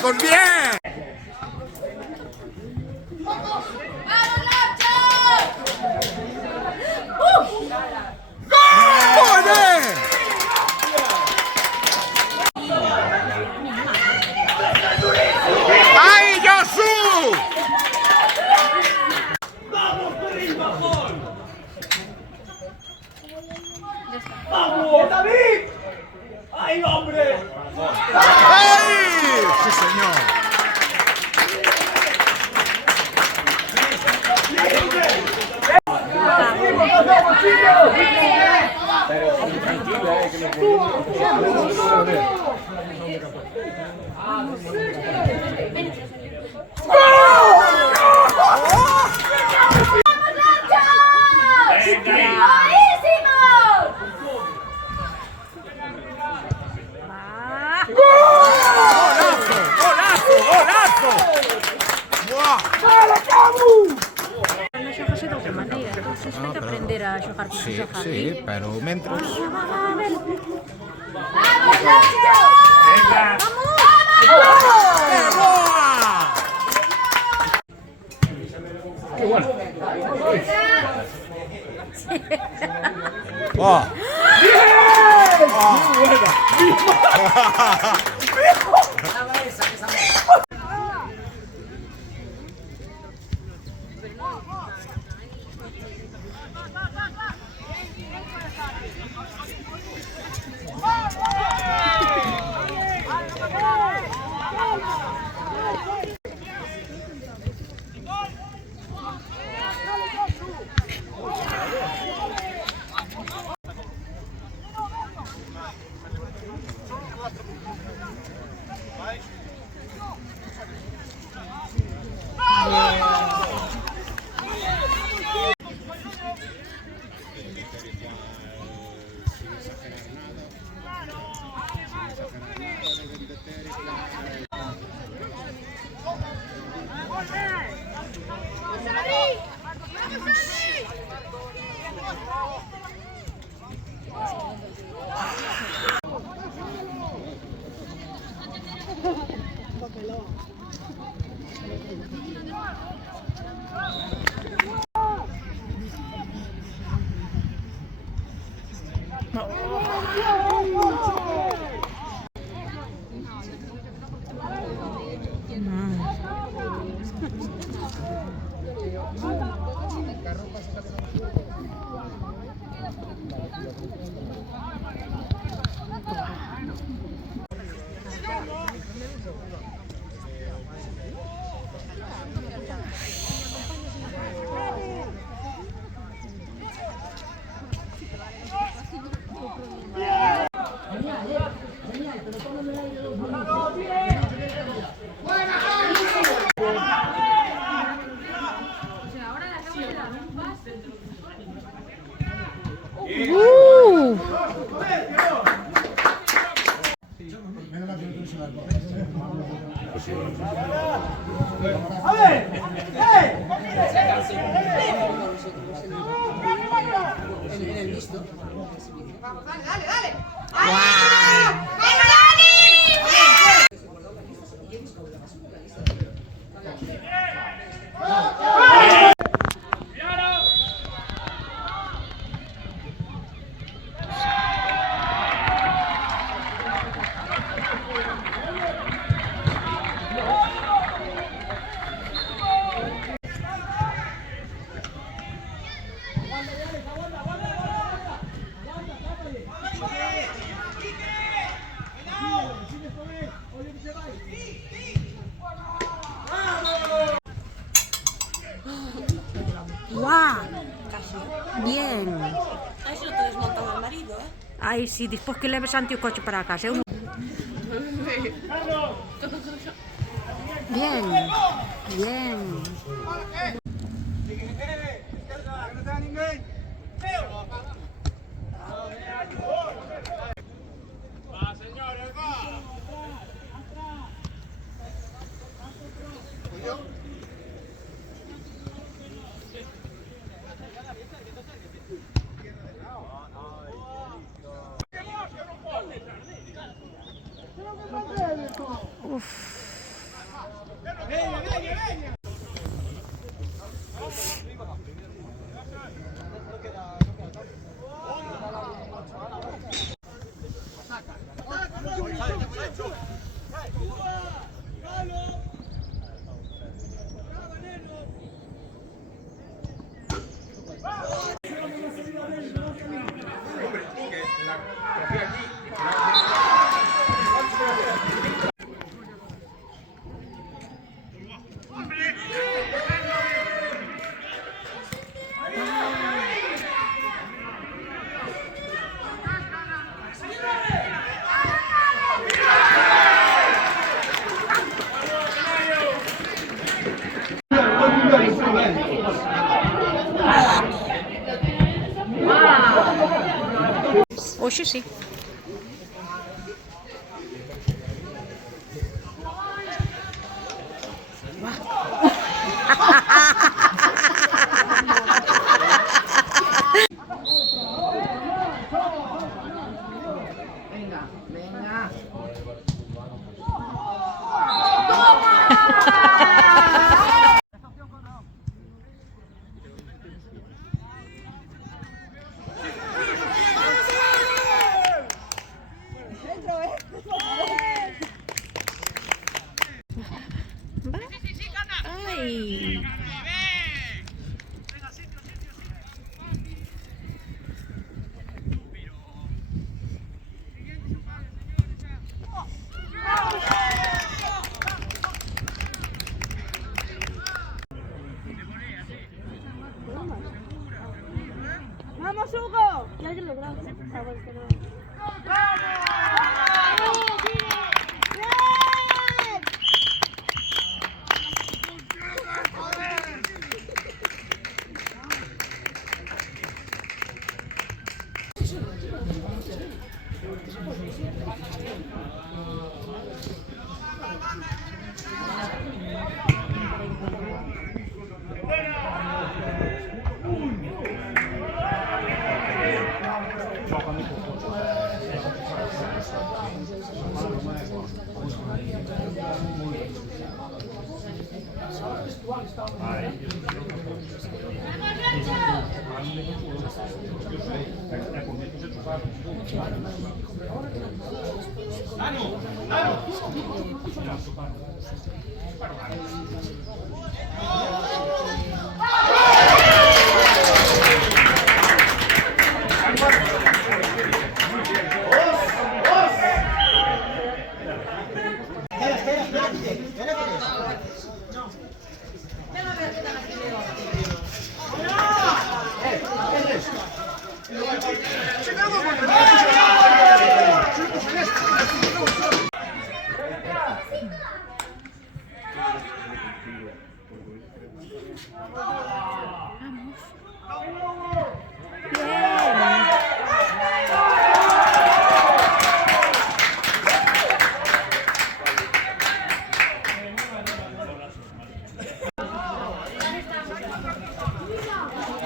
Marcos, bien. ¡Ay, Josu! ¡Vamos, David! ¡Ay, hombre! ¡Ay! ¡Sí, señor! Aprender a xogar con Sí, xogar. sí, pero mientras... ¡Qué bueno! ¡Oh! ¡A ver! ¡Eh! ¡Guau! Bien. Ai, se lo te desmontado el marido, Ai, si, despois que leves Santi o coche para casa. Eu non... Bien. Bien. Uf. Hoxe sí. Va. Ay. ¡Vamos, Hugo! Ya que lo grabo.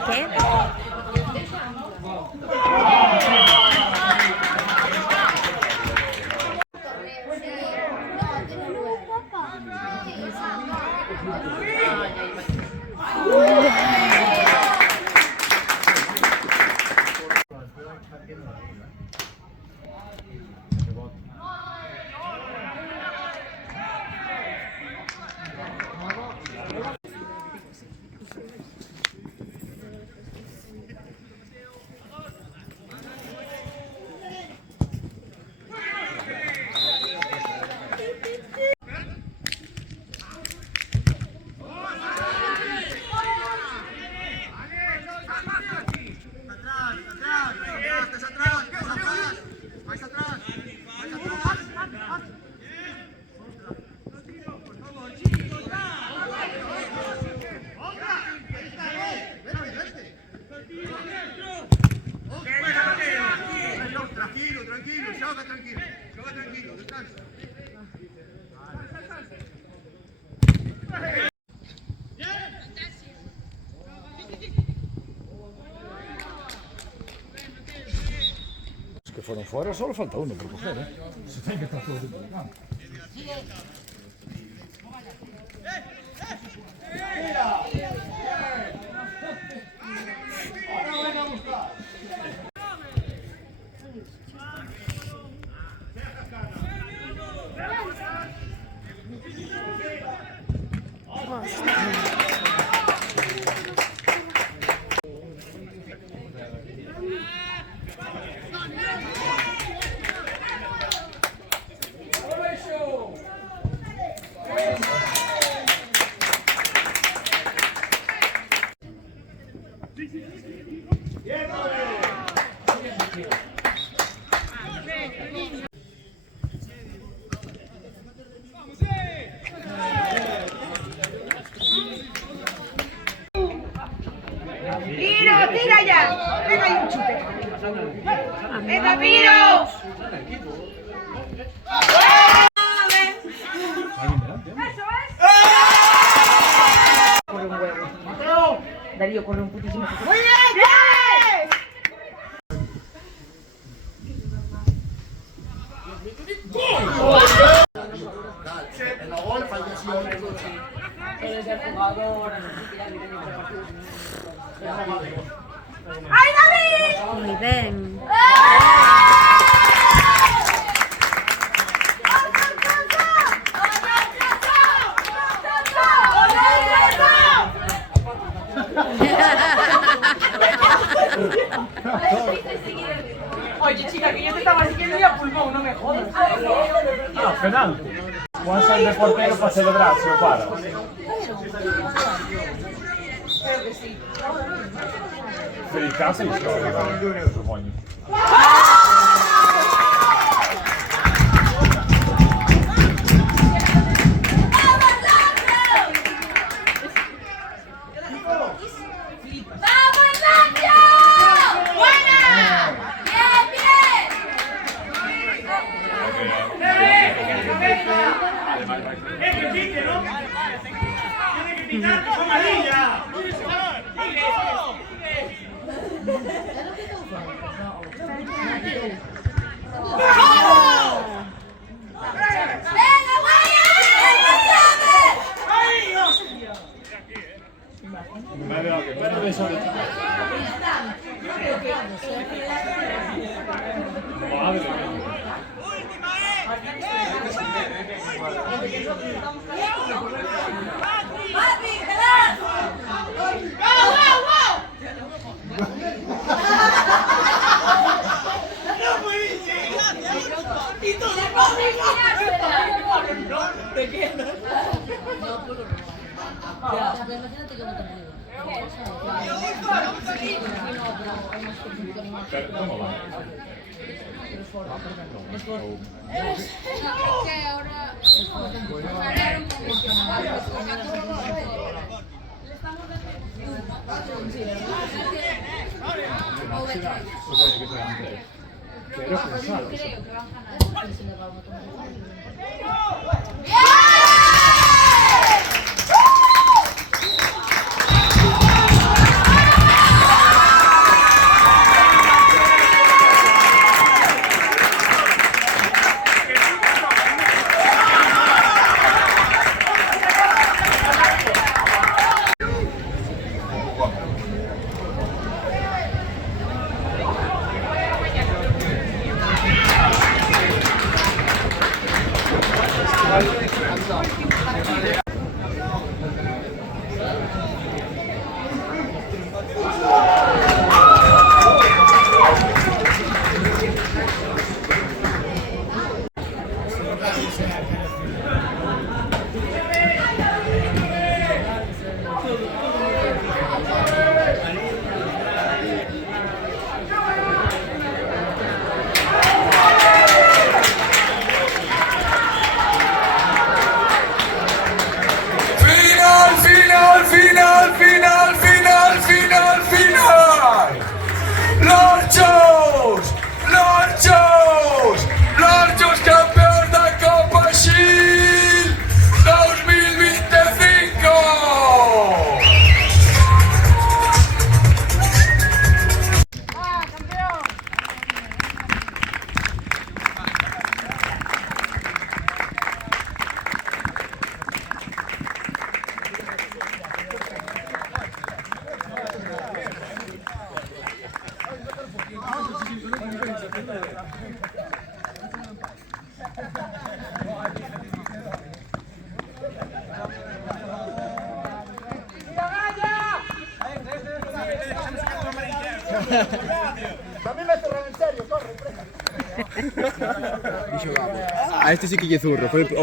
¿Qué? Que fueron fuera, solo falta uno por coger, ¿eh? Se tiene que estar todo el tiempo. Piro, tira ya. Venga, hay un chute. Venga, Piro. Eso es. Corre un huevo. Darío corre un putísimo. Muy bien. ¡Ay, David! Muy bien. Oye, chica, que yo te estaba siguiendo y a pulmón, no me jodas. Ah, penalti. Può ser il portiere para celebrar, se lo para. Per il caso di storia, suppongo. ¡Que pique, ¿no? ¡Tiene que picar con amarilla! Imagínate que no te digo. ¿Cómo va? Que ahora Creo que van ganando. También me cerran en serio, corre, A este sí que lle zurro. Fue el